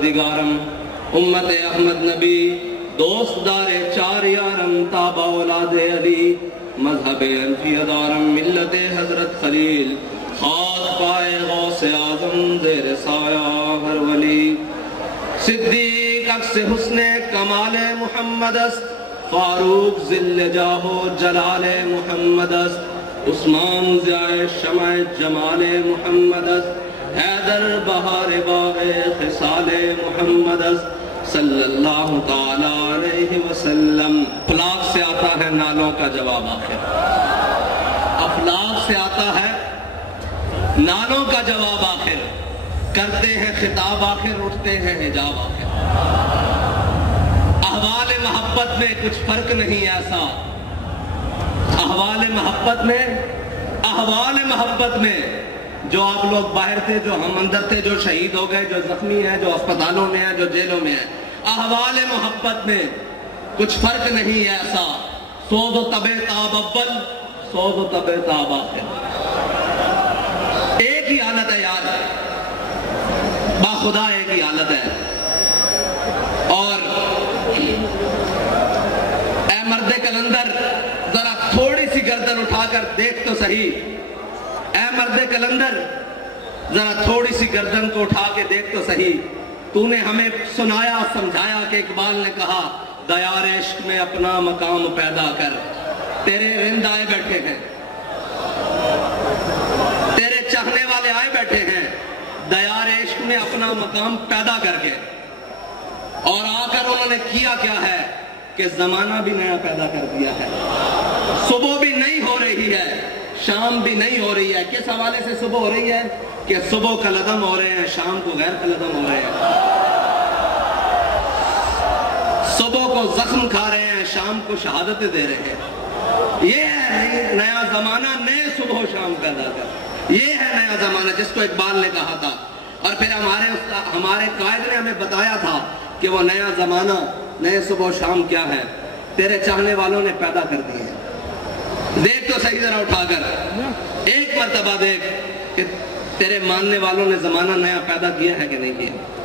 پروردگارم امت احمد نبی دوست دار چار یارم تابع اولاد علی مذہب انفیہ دارم ملت حضرت خلیل خاک پائے غوث اعظم زیر سایہ ہر ولی صدیق عکس حسن کمال محمد است فاروق ذل جاہ و جلال محمد است عثمان ضیاء شمع جمال محمد است حیدر بہار باغ خصال محمد است صلی اللہ تعالی علیہ وسلم. افلاک سے آتا ہے نالوں کا جواب آخر، افلاک سے آتا ہے نالوں کا جواب آخر، کرتے ہیں خطاب آخر، اٹھتے ہیں حجاب آخر. احوال محبت میں کچھ فرق نہیں ایسا، احوال محبت میں جو آپ لوگ باہر تھے، جو ہم اندر تھے، جو شہید ہو گئے، جو زخمی ہیں، جو اسپتالوں میں ہیں، جو جیلوں میں ہیں، احوال محبت میں کچھ فرق نہیں ایسا. سوز و تب تاب اول، سوز و تب تاب آخر، ایک ہی حالت ہے یار، باخدا ایک ہی حالت ہے. اور اے مرد کلندر ذرا تھوڑی سی گردن اٹھا کر دیکھ تو صحیح، اے مرد کلندر ذرا تھوڑی سی گردن کو اٹھا کے دیکھ تو صحیح. تو نے ہمیں سنایا سمجھایا کہ اقبال نے کہا دیار عشق میں اپنا مقام پیدا کر. تیرے رند آئے بیٹھے ہیں، تیرے چاہنے والے آئے بیٹھے ہیں دیار عشق میں اپنا مقام پیدا کر کے، اور آ کر انہوں نے کیا کیا ہے کہ زمانہ بھی نیا پیدا کر دیا ہے. صبح بھی نہیں ہو رہی ہے، شام بھی نہیں ہو رہی ہے. کس حوالے سے صبح ہو رہی ہے کہ صبح کا لدم ہو رہے ہیں، شام کو غیر کا لدم ہو رہے ہیں. صبح کو زخم کھا رہے ہیں، شام کو شہادتیں دے رہے ہیں. یہ ہے نیا زمانہ، نئے صبح و شام پیدا کر. یہ ہے نیا زمانہ جس کو اقبال نے کہا تھا. اور پھر ہمارے قائد نے ہمیں بتایا تھا کہ وہ نیا زمانہ، نئے صبح و شام کیا ہے، تیرے چاہنے والوں نے پیدا کر دیے ہیں. دیکھ تو صحیح ذرا اٹھا کر، ایک مرتبہ دیکھ کہ تیرے ماننے والوں نے زمانہ نیا پیدا کیا ہے کہ نہیں کیا.